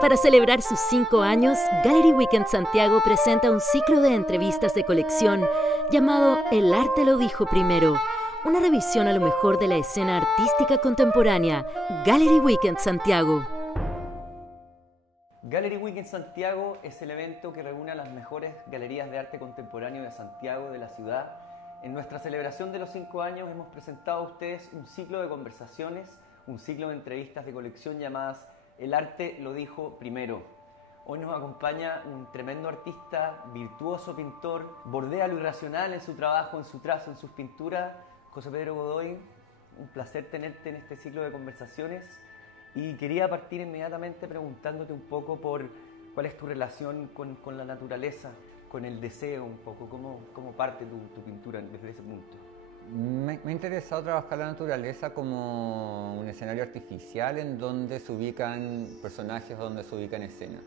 Para celebrar sus 5 años, Gallery Weekend Santiago presenta un ciclo de entrevistas de colección llamado El arte lo dijo primero, una revisión a lo mejor de la escena artística contemporánea. Gallery Weekend Santiago. Gallery Weekend Santiago es el evento que reúne a las mejores galerías de arte contemporáneo de Santiago, de la ciudad. En nuestra celebración de los 5 años hemos presentado a ustedes un ciclo de conversaciones, un ciclo de entrevistas de colección llamadas El arte lo dijo primero. Hoy nos acompaña un tremendo artista, virtuoso pintor, bordea lo irracional en su trabajo, en su trazo, en sus pinturas. José Pedro Godoy, un placer tenerte en este ciclo de conversaciones. Y quería partir inmediatamente preguntándote un poco por cuál es tu relación con la naturaleza, con el deseo un poco, cómo parte tu pintura desde ese punto. Me ha interesado trabajar la naturaleza como un escenario artificial en donde se ubican personajes, donde se ubican escenas.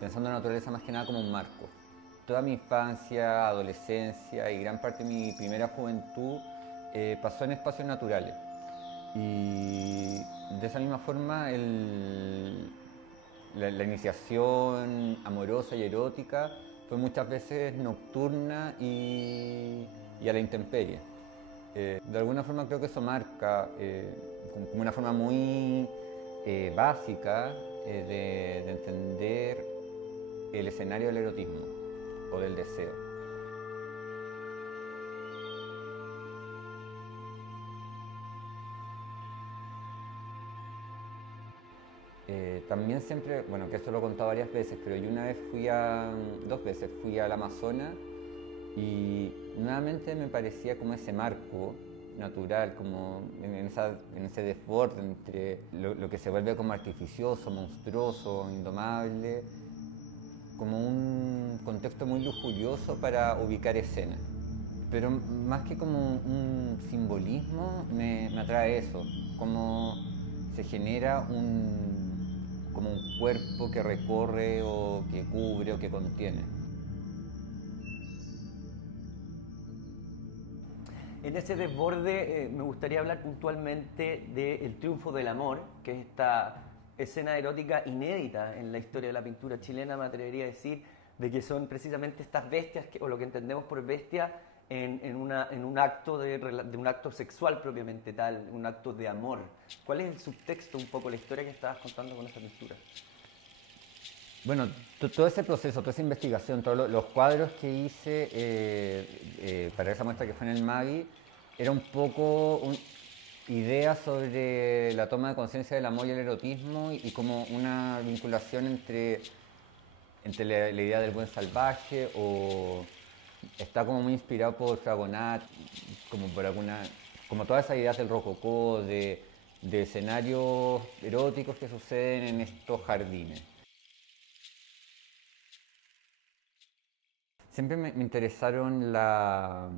Pensando en la naturaleza más que nada como un marco. Toda mi infancia, adolescencia y gran parte de mi primera juventud pasó en espacios naturales. Y de esa misma forma la iniciación amorosa y erótica fue muchas veces nocturna y a la intemperie. De alguna forma creo que eso marca como una forma muy básica de entender el escenario del erotismo o del deseo. También siempre, bueno, que esto lo he contado varias veces, pero yo dos veces fui al Amazonas y nuevamente me parecía como ese marco natural, como en ese desborde entre lo que se vuelve como artificioso, monstruoso, indomable, como un contexto muy lujurioso para ubicar escenas. Pero más que como un simbolismo, me atrae eso, como se genera como un cuerpo que recorre o que cubre o que contiene. En ese desborde me gustaría hablar puntualmente del triunfo del amor, que es esta escena erótica inédita en la historia de la pintura chilena, me atrevería a decir, de que son precisamente estas bestias, o lo que entendemos por bestia, en un acto de un acto sexual propiamente tal, un acto de amor. ¿Cuál es el subtexto, un poco la historia que estabas contando con esa pintura? Bueno, todo ese proceso, toda esa investigación, todos los cuadros que hice para esa muestra que fue en el MAVI, era un poco idea sobre la toma de conciencia del amor y el erotismo y como una vinculación entre la idea del buen salvaje o está como muy inspirado por Fragonard, como todas esas ideas del rococó, de escenarios eróticos que suceden en estos jardines. Siempre me interesaron las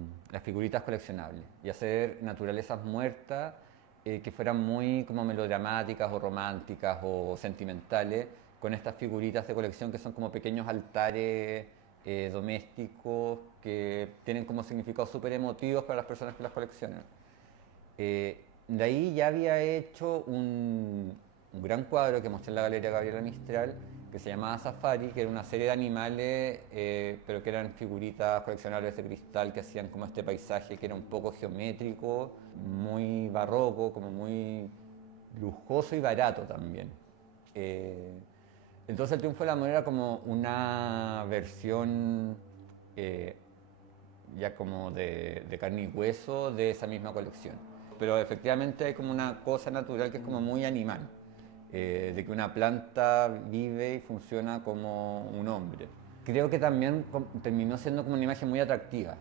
figuritas coleccionables y hacer naturalezas muertas que fueran muy como melodramáticas o románticas o sentimentales con estas figuritas de colección que son como pequeños altares domésticos que tienen como significados súper emotivos para las personas que las coleccionan. De ahí ya había hecho un gran cuadro que mostré en la Galería Gabriela Mistral que se llamaba Safari, que era una serie de animales, pero que eran figuritas coleccionables de cristal que hacían como este paisaje que era un poco geométrico, muy barroco, como muy lujoso y barato también. Entonces el Triunfo del Amor era como una versión ya como de carne y hueso de esa misma colección. Pero efectivamente hay como una cosa natural que es como muy animal. De que una planta vive y funciona como un hombre. Creo que también terminó siendo como una imagen muy atractiva,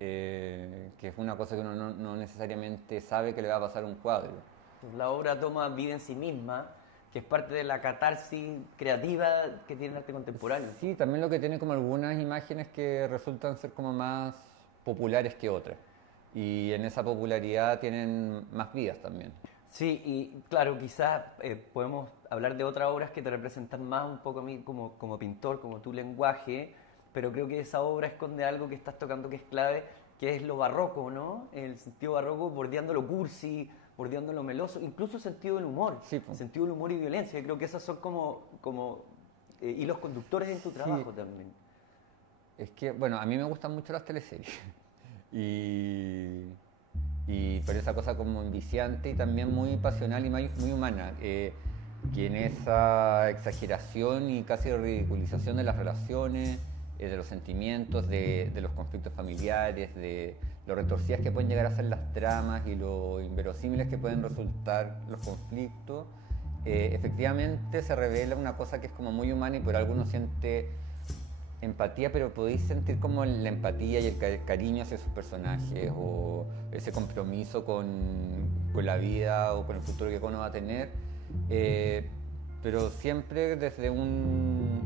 que es una cosa que uno no necesariamente sabe que le va a pasar a un cuadro. La obra toma vida en sí misma, que es parte de la catarsis creativa que tiene el arte contemporáneo. Sí, también lo que tiene como algunas imágenes que resultan ser como más populares que otras. Y en esa popularidad tienen más vidas también. Sí, y claro, quizás podemos hablar de otras obras que te representan más un poco a mí como pintor, como tu lenguaje, pero creo que esa obra esconde algo que estás tocando que es clave, que es lo barroco, ¿no? El sentido barroco bordeando lo cursi, bordeando lo meloso, incluso sentido del humor, Sí, po. sentido del humor y violencia. Yo creo que esas son como hilos conductores en tu trabajo también. Es que, bueno, a mí me gustan mucho las teleseries. Y por esa cosa como enviciante y también muy pasional y muy humana. Que en esa exageración y casi ridiculización de las relaciones, de los sentimientos, de los conflictos familiares, de lo retorcidas que pueden llegar a ser las tramas y lo inverosímiles que pueden resultar los conflictos, efectivamente se revela una cosa que es como muy humana y por algo uno siente empatía, pero podéis sentir como la empatía y el cariño hacia sus personajes o ese compromiso con la vida o con el futuro que uno va a tener, pero siempre desde un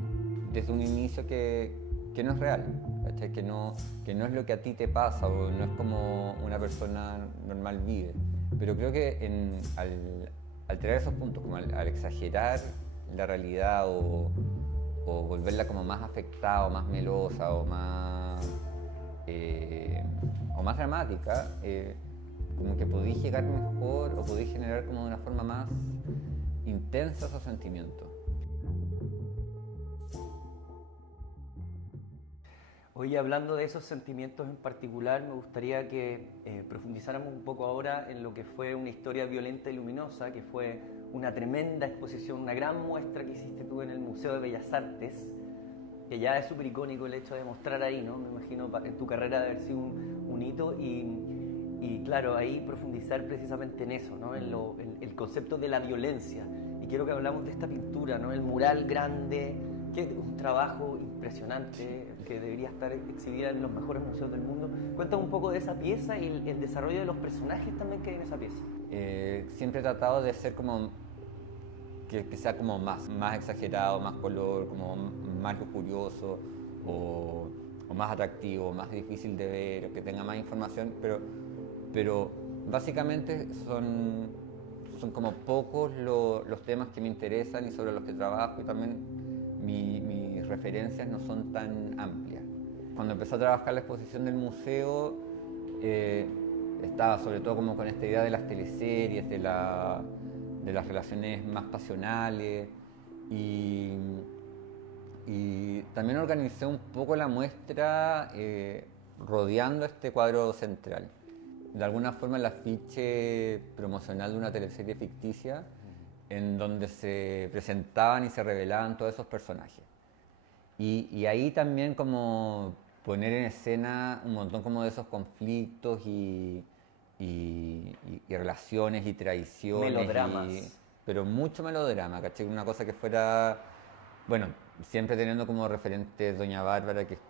inicio que no es real, ¿cachai? Que no es lo que a ti te pasa o no es como una persona normal vive. Pero creo que al traer esos puntos, como al exagerar la realidad o volverla como más afectada o más melosa o más dramática, como que podéis llegar mejor o podéis generar como de una forma más intensa esos sentimientos. Hoy hablando de esos sentimientos en particular, me gustaría que profundizáramos un poco ahora en lo que fue una historia violenta y luminosa, que fue una tremenda exposición, una gran muestra que hiciste tú en el Museo de Bellas Artes, que ya es súper icónico el hecho de mostrar ahí, ¿no? Me imagino en tu carrera de haber sido un hito y claro, ahí profundizar precisamente en eso, ¿no? En el concepto de la violencia. Y quiero que hablamos de esta pintura, ¿no? El mural grande, que es un trabajo impresionante, que debería estar exhibida en los mejores museos del mundo. Cuéntame un poco de esa pieza y el desarrollo de los personajes también que hay en esa pieza. Siempre he tratado de ser como que sea como más exagerado, más color, como más lujurioso o más atractivo, más difícil de ver, que tenga más información, pero básicamente son como pocos los temas que me interesan y sobre los que trabajo, y también mis referencias no son tan amplias. Cuando empecé a trabajar la exposición del museo, estaba sobre todo como con esta idea de las teleseries, de las relaciones más pasionales, y también organicé un poco la muestra rodeando este cuadro central. De alguna forma el afiche promocional de una teleserie ficticia en donde se presentaban y se revelaban todos esos personajes. Y ahí también como poner en escena un montón como de esos conflictos y relaciones y traiciones. Melodramas. Pero mucho melodrama, ¿cachai? Una cosa que fuera, bueno, siempre teniendo como referente Doña Bárbara, que es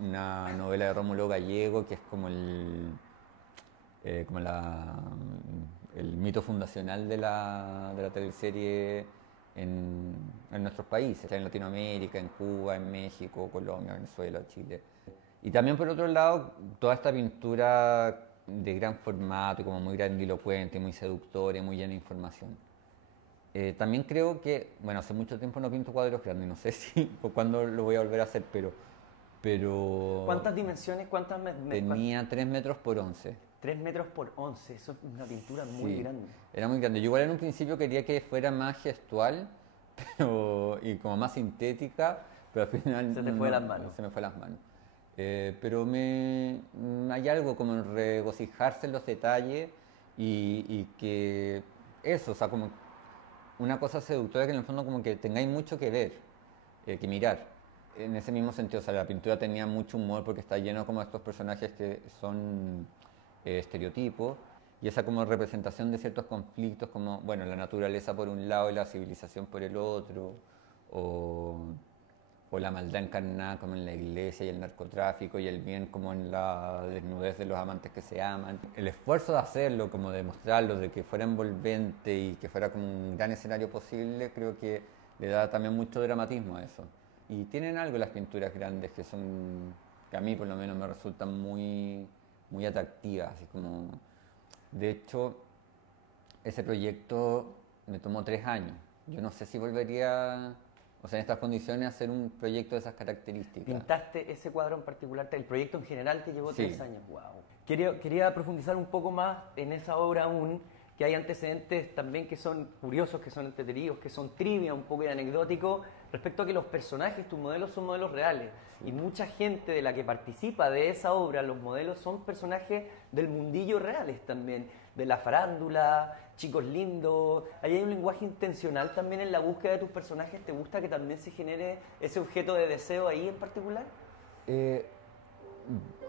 una novela de Rómulo Gallego, que es como el mito fundacional de la teleserie en nuestros países, en Latinoamérica, en Cuba, en México, Colombia, Venezuela, Chile. Y también por otro lado, toda esta pintura de gran formato, como muy grandilocuente, muy seductora, muy llena de información. También creo que, bueno, hace mucho tiempo no pinto cuadros grandes, no sé si o cuándo lo voy a volver a hacer, pero ¿Cuántas dimensiones? tenía 3 metros por 11. 3 metros por 11, eso es una pintura muy Sí, grande. era muy grande. Yo igual en un principio quería que fuera más gestual y como más sintética, pero al final Se te fue de las manos. Se me fue de las manos. Pero hay algo como en regocijarse en los detalles y que eso, o sea, como una cosa seductora que en el fondo como que tengáis mucho que ver, que mirar. En ese mismo sentido, o sea, la pintura tenía mucho humor porque está lleno como de estos personajes que son estereotipos, y esa como representación de ciertos conflictos como, bueno, la naturaleza por un lado y la civilización por el otro, o la maldad encarnada como en la iglesia y el narcotráfico, y el bien como en la desnudez de los amantes que se aman. El esfuerzo de hacerlo, como de mostrarlo, de que fuera envolvente y que fuera como un gran escenario posible, creo que le da también mucho dramatismo a eso. Y tienen algo las pinturas grandes que a mí por lo menos me resultan muy atractivas, así como... De hecho, ese proyecto me tomó 3 años. Yo no sé si volvería, o sea, en estas condiciones, a hacer un proyecto de esas características. ¿Pintaste ese cuadro en particular? ¿El proyecto en general te llevó Sí. 3 años? Wow. Quería profundizar un poco más en esa obra aún, que hay antecedentes también que son curiosos, que son entretenidos, que son trivia, un poco de anecdótico, respecto a que los personajes, tus modelos son modelos reales. Y mucha gente de la que participa de esa obra, los modelos son personajes del mundillo reales también, de la farándula, chicos lindos. Ahí hay un lenguaje intencional también en la búsqueda de tus personajes. ¿Te gusta que también se genere ese objeto de deseo ahí en particular?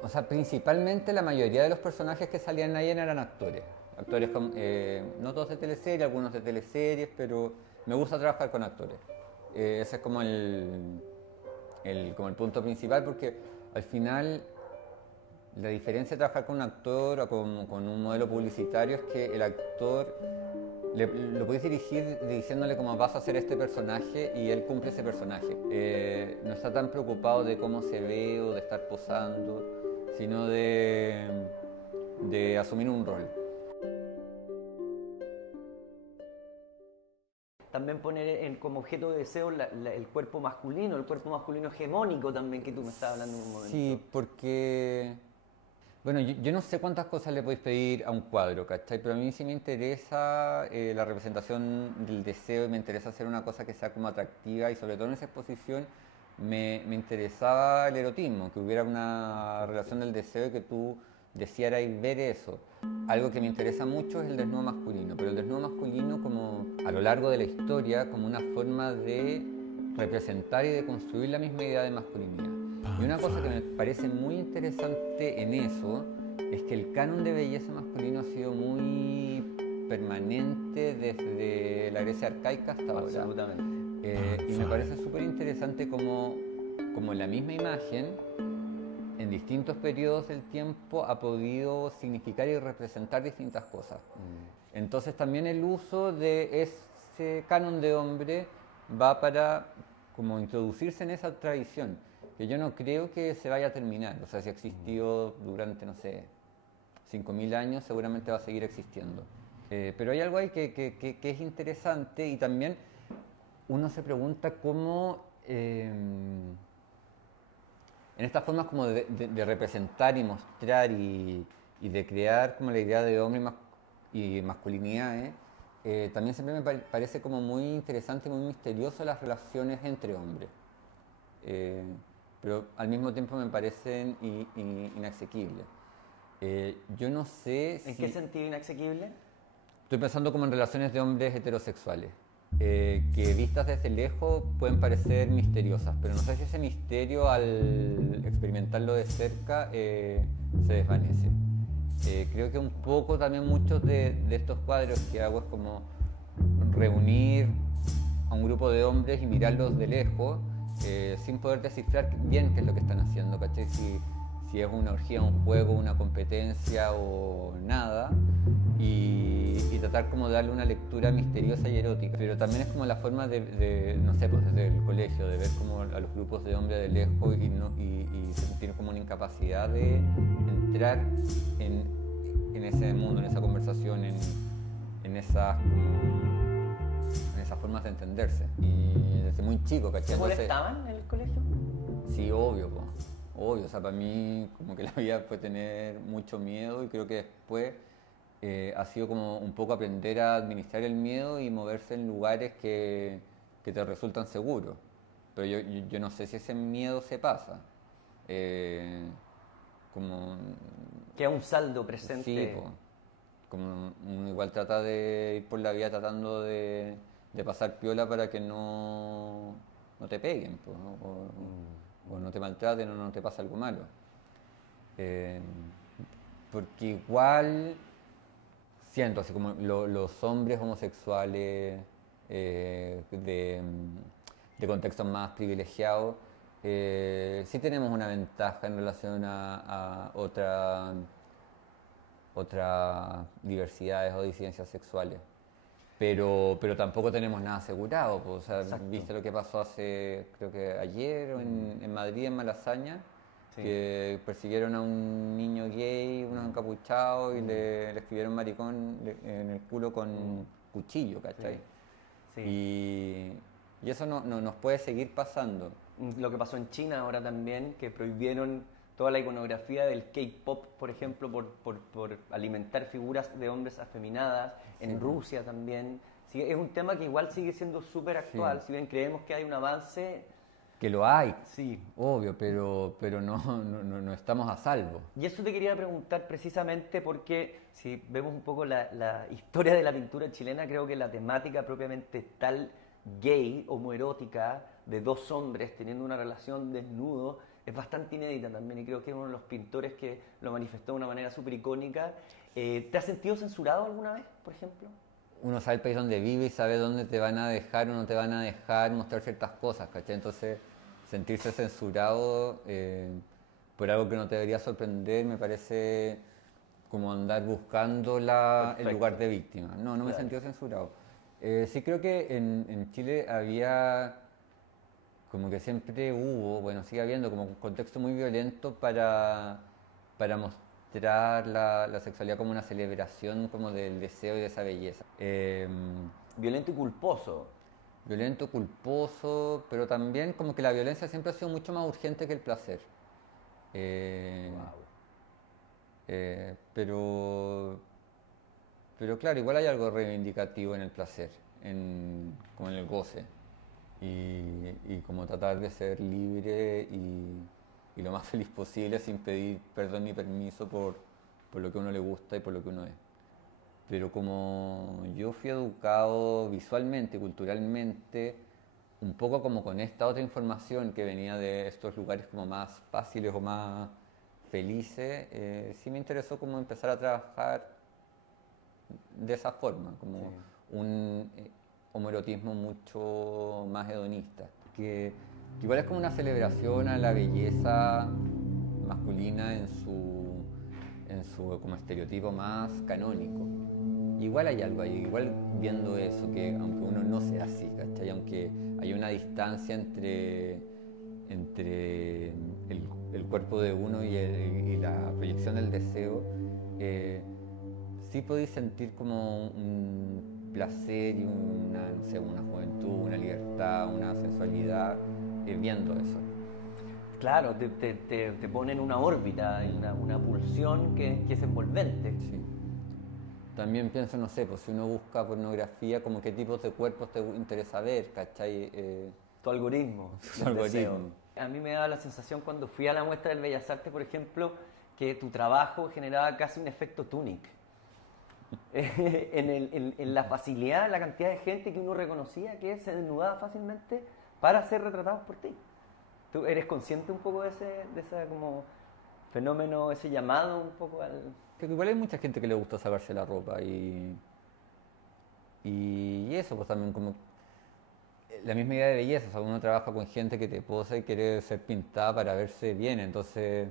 O sea, principalmente la mayoría de los personajes que salían ahí eran actores. Actores, no todos de teleseries, algunos de teleseries, pero me gusta trabajar con actores. Ese es como como el punto principal, porque al final la diferencia de trabajar con un actor o con un modelo publicitario es que el actor lo puedes dirigir diciéndole cómo vas a hacer este personaje y él cumple ese personaje. No está tan preocupado de cómo se ve o de estar posando, sino de asumir un rol. También poner como objeto de deseo el cuerpo masculino hegemónico también, que tú me estabas hablando en un momento. Sí, porque, bueno, yo no sé cuántas cosas le podéis pedir a un cuadro, ¿cachai? Pero a mí sí me interesa la representación del deseo y me interesa hacer una cosa que sea como atractiva, y sobre todo en esa exposición me interesaba el erotismo, que hubiera una relación del deseo y que tú desearas ver eso. Algo que me interesa mucho es el desnudo masculino, pero el desnudo masculino como a lo largo de la historia como una forma de representar y de construir la misma idea de masculinidad. Y una cosa que me parece muy interesante en eso es que el canon de belleza masculino ha sido muy permanente desde la Grecia arcaica hasta ahora. Absolutamente. Y me parece súper interesante como la misma imagen en distintos periodos del tiempo ha podido significar y representar distintas cosas. Entonces también el uso de ese canon de hombre va para como introducirse en esa tradición, que yo no creo que se vaya a terminar. O sea, si ha existido durante, no sé, 5.000 años, seguramente va a seguir existiendo. Pero hay algo ahí que es interesante, y también uno se pregunta cómo en estas formas como de representar y mostrar y de crear como la idea de hombre y masculinidad, también siempre me parece como muy interesante y muy misterioso las relaciones entre hombres. Pero al mismo tiempo me parecen inasequibles. Yo no sé si... ¿En qué sentido inasequible? Estoy pensando como en relaciones de hombres heterosexuales. Que vistas desde lejos pueden parecer misteriosas, pero no sé si ese misterio al experimentarlo de cerca se desvanece. Creo que un poco también muchos de estos cuadros que hago es como reunir a un grupo de hombres y mirarlos de lejos sin poder descifrar bien qué es lo que están haciendo, ¿cachai? Si es una orgía, un juego, una competencia o nada, y tratar como de darle una lectura misteriosa y erótica. Pero también es como la forma no sé, pues desde el colegio, de ver como a los grupos de hombres de lejos y sentir como una incapacidad de entrar en ese mundo, en esa conversación, en esas formas de entenderse. Y desde muy chico, ¿cachai? ¿Te molestaban en el colegio? Sí, obvio, po. Obvio, o sea, para mí como que la vida fue tener mucho miedo, y creo que después ha sido como un poco aprender a administrar el miedo y moverse en lugares que te resultan seguros. Pero yo no sé si ese miedo se pasa. Como... Queda un saldo presente. Sí, po. Como uno igual trata de ir por la vida tratando de pasar piola para que no te peguen, po, ¿no? O no te maltraten o no te pase algo malo. Porque igual siento así como los hombres homosexuales de contextos más privilegiados sí tenemos una ventaja en relación a otras diversidades o disidencias sexuales. Pero tampoco tenemos nada asegurado, pues, o sea, Exacto. ¿Viste lo que pasó creo que ayer en Madrid, en Malasaña? Sí. Que persiguieron a un niño gay, unos encapuchados, y le escribieron maricón en el culo con cuchillo, ¿cachai? Sí. Y eso no nos puede seguir pasando. Lo que pasó en China ahora también, que prohibieron toda la iconografía del K-pop, por ejemplo, por alimentar figuras de hombres afeminadas, en Rusia también. Sí, es un tema que igual sigue siendo súper actual, si bien creemos que hay un avance. Que lo hay, Sí. obvio, pero no estamos a salvo. Y eso te quería preguntar precisamente porque si vemos un poco la historia de la pintura chilena, creo que la temática propiamente tal gay, homoerótica, de dos hombres teniendo una relación desnudo, es bastante inédita también y creo que es uno de los pintores que lo manifestó de una manera súper icónica. ¿Te has sentido censurado alguna vez, por ejemplo? Uno sabe el país donde vive y sabe dónde te van a dejar o no te van a dejar mostrar ciertas cosas, ¿cachai? Entonces, sentirse censurado por algo que no te debería sorprender me parece como andar buscando el lugar de víctima. No me he sentido censurado. Sí creo que en Chile había, como que siempre hubo, bueno, sigue habiendo como un contexto muy violento para mostrar la sexualidad como una celebración como del deseo y de esa belleza. Violento y culposo. Violento, culposo, pero también como que la violencia siempre ha sido mucho más urgente que el placer. Pero claro, igual hay algo reivindicativo en el placer, como en el goce. Y como tratar de ser libre y lo más feliz posible sin pedir perdón ni permiso por lo que a uno le gusta y por lo que uno es. Pero como yo fui educado visualmente, culturalmente, un poco como con esta otra información que venía de estos lugares como más fáciles o más felices, sí me interesó como empezar a trabajar de esa forma, como un homoerotismo mucho más hedonista, que igual es como una celebración a la belleza masculina en su como estereotipo más canónico. Igual hay algo ahí, igual viendo eso, que aunque uno no sea así, ¿cachai? Aunque hay una distancia entre el cuerpo de uno y la proyección del deseo, sí podéis sentir como un placer y no sé, una juventud, una libertad, una sensualidad viendo eso. Claro, te pone en una órbita, en una pulsión que es envolvente. Sí. También pienso, no sé, pues si uno busca pornografía, como qué tipos de cuerpos te interesa ver, ¿cachai? Tu algoritmo. Tu algoritmo. A mí me daba la sensación cuando fui a la muestra del Bellas Artes, por ejemplo, que tu trabajo generaba casi un efecto Tunic. en la facilidad, la cantidad de gente que uno reconocía que se desnudaba fácilmente para ser retratados por ti. ¿Tú eres consciente un poco de ese como fenómeno, ese llamado un poco al...? Creo que igual hay mucha gente que le gusta sacarse la ropa y eso pues también como la misma idea de belleza, o sea, uno trabaja con gente que te posa y quiere ser pintada para verse bien, entonces...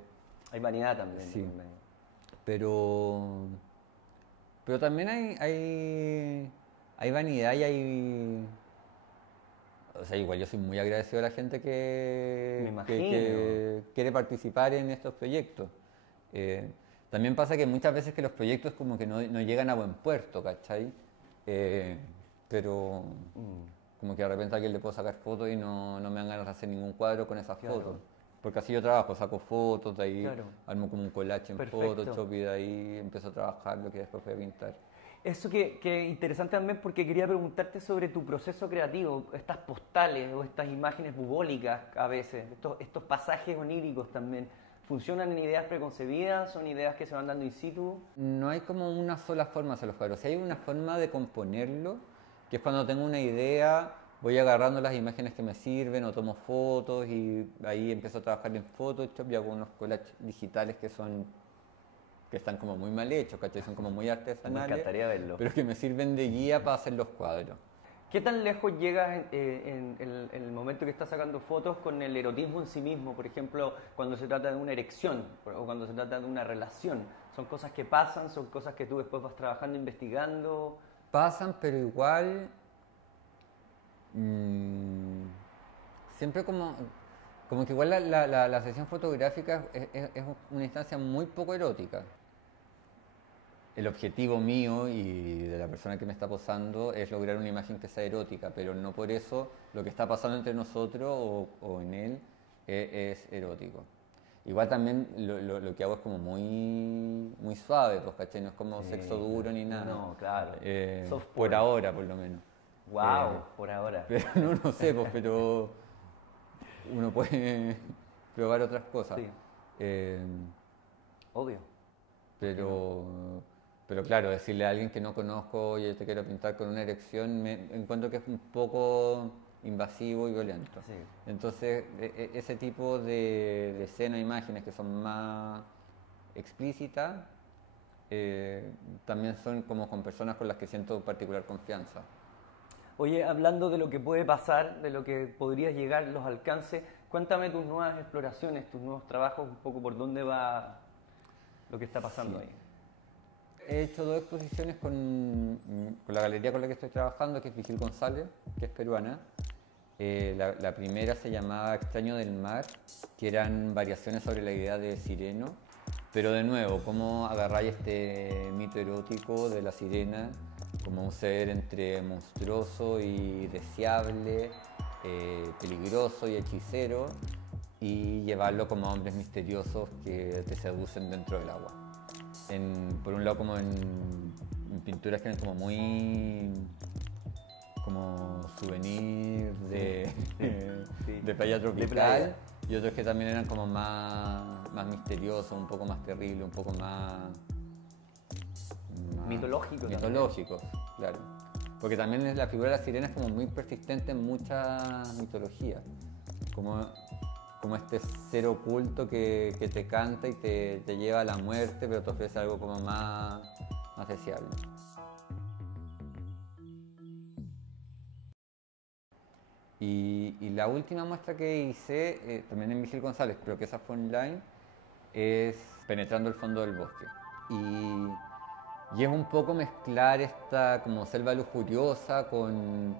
Hay vanidad también. Sí, pero también hay vanidad y hay... O sea, igual yo soy muy agradecido a la gente que quiere participar en estos proyectos. También pasa que muchas veces que los proyectos como que no llegan a buen puerto, ¿cachai? Pero como que de repente a alguien le puedo sacar fotos y no me dan ganas de hacer ningún cuadro con esas fotos. Porque así yo trabajo, saco fotos, de ahí armo como un collage en Photoshop y de ahí empiezo a trabajar lo que después voy a pintar. Eso que interesante también porque quería preguntarte sobre tu proceso creativo, estas postales o estas imágenes bubólicas a veces, estos pasajes oníricos también. ¿Funcionan en ideas preconcebidas? ¿Son ideas que se van dando in situ? No hay como una sola forma de hacer los cuadros. Si hay una forma de componerlo, que es cuando tengo una idea, voy agarrando las imágenes que me sirven o tomo fotos y ahí empiezo a trabajar en Photoshop y hago unos collages digitales que están como muy mal hechos, ¿cachai? Son como muy artesanales. Me encantaría verlo. Pero que me sirven de guía para hacer los cuadros. ¿Qué tan lejos llegas en el momento que estás sacando fotos con el erotismo en sí mismo? Por ejemplo, cuando se trata de una erección o cuando se trata de una relación. ¿Son cosas que pasan? ¿Son cosas que tú después vas trabajando, investigando? Pasan, pero igual... siempre como que igual la sesión fotográfica es una instancia muy poco erótica. El objetivo mío y de la persona que me está posando es lograr una imagen que sea erótica, pero no por eso lo que está pasando entre nosotros o en él es erótico. Igual también lo que hago es como muy suave, pues, ¿cachai? No es como sexo duro ni nada. No, claro. Por ahora, por lo menos. Wow, por ahora. Pero no sé, pues, pero uno puede probar otras cosas. Sí. Obvio. Pero claro, decirle a alguien que no conozco, oye, te quiero pintar con una erección, me encuentro que es un poco invasivo y violento. Sí. Entonces, ese tipo de escenas, imágenes que son más explícitas, también son como con personas con las que siento particular confianza. Oye, hablando de lo que puede pasar, de lo que podrías llegar, los alcances, cuéntame tus nuevas exploraciones, tus nuevos trabajos, un poco por dónde va lo que está pasando ahí. He hecho 2 exposiciones con la galería con la que estoy trabajando, que es Vigil González, que es peruana. La primera se llamaba Extraño del Mar, que eran variaciones sobre la idea de sireno, pero de nuevo, cómo agarráis este mito erótico de la sirena como un ser entre monstruoso y deseable, peligroso y hechicero, y llevarlo como hombres misteriosos que te seducen dentro del agua. Por un lado como en pinturas que eran como muy como souvenir de playa tropical, playa. Y otros que también eran como más misteriosos, un poco más terribles, un poco más mitológicos, claro. Porque también la figura de la sirena es como muy persistente en muchas mitologías, como este ser oculto que te canta y te lleva a la muerte, pero te ofrece algo como más deseable. Y la última muestra que hice, también en Vigil González, pero que esa fue online, es Penetrando el fondo del bosque. Y es un poco mezclar esta como selva lujuriosa con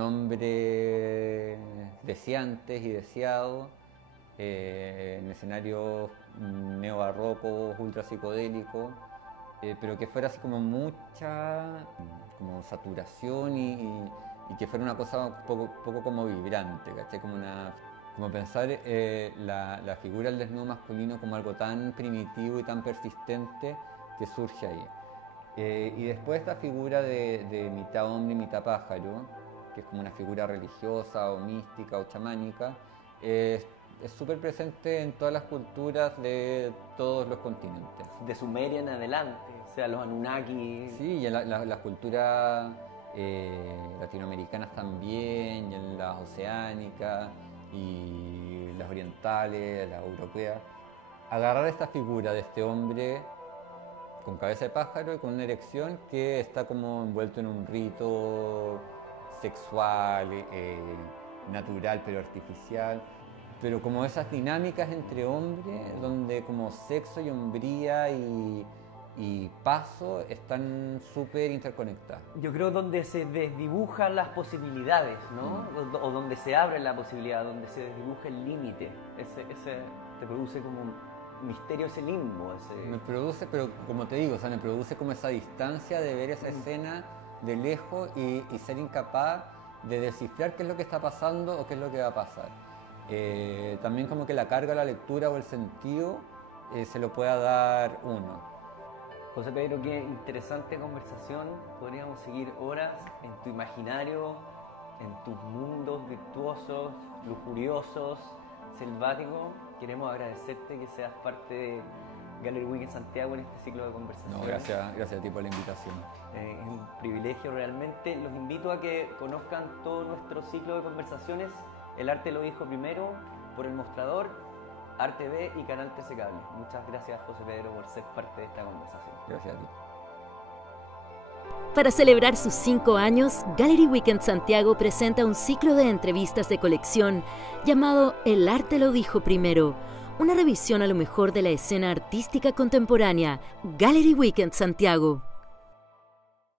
hombres deseantes y deseados, en escenarios neobarrocos, ultra psicodélicos, pero que fuera así como mucha como saturación y que fuera una cosa un poco como vibrante, ¿cachai? Como pensar la figura del desnudo masculino como algo tan primitivo y tan persistente que surge ahí. Y después esta figura de mitad hombre y mitad pájaro, que es como una figura religiosa o mística o chamánica, es súper presente en todas las culturas de todos los continentes. De Sumeria en adelante, o sea, los Anunnaki. Sí, y en las culturas latinoamericanas también, y en las oceánicas, y las orientales, las europeas. Agarrar esta figura de este hombre con cabeza de pájaro y con una erección que está como envuelto en un rito sexual, natural pero artificial, pero como esas dinámicas entre hombres donde como sexo y hombría y paso están súper interconectadas. Yo creo donde se desdibujan las posibilidades, ¿no? O donde se abre la posibilidad, donde se desdibuja el límite. Ese te produce como un misterio, ese limbo. Me produce, pero como te digo, o sea, me produce como esa distancia de ver esa escena de lejos y ser incapaz de descifrar qué es lo que está pasando o qué es lo que va a pasar. También como que la carga, la lectura o el sentido se lo pueda dar uno. José Pedro, qué interesante conversación. Podríamos seguir horas en tu imaginario, en tus mundos virtuosos, lujuriosos, selváticos. Queremos agradecerte que seas parte de Gallery Week en Santiago en este ciclo de conversaciones. No, gracias a ti por la invitación. Es un privilegio realmente. Los invito a que conozcan todo nuestro ciclo de conversaciones. El arte lo dijo primero, por El Mostrador, Arte B y Canal 13 Cable. Muchas gracias, José Pedro, por ser parte de esta conversación. Gracias a ti. Para celebrar sus 5 años, Gallery Weekend Santiago presenta un ciclo de entrevistas de colección llamado El arte lo dijo primero, una revisión a lo mejor de la escena artística contemporánea. Gallery Weekend Santiago.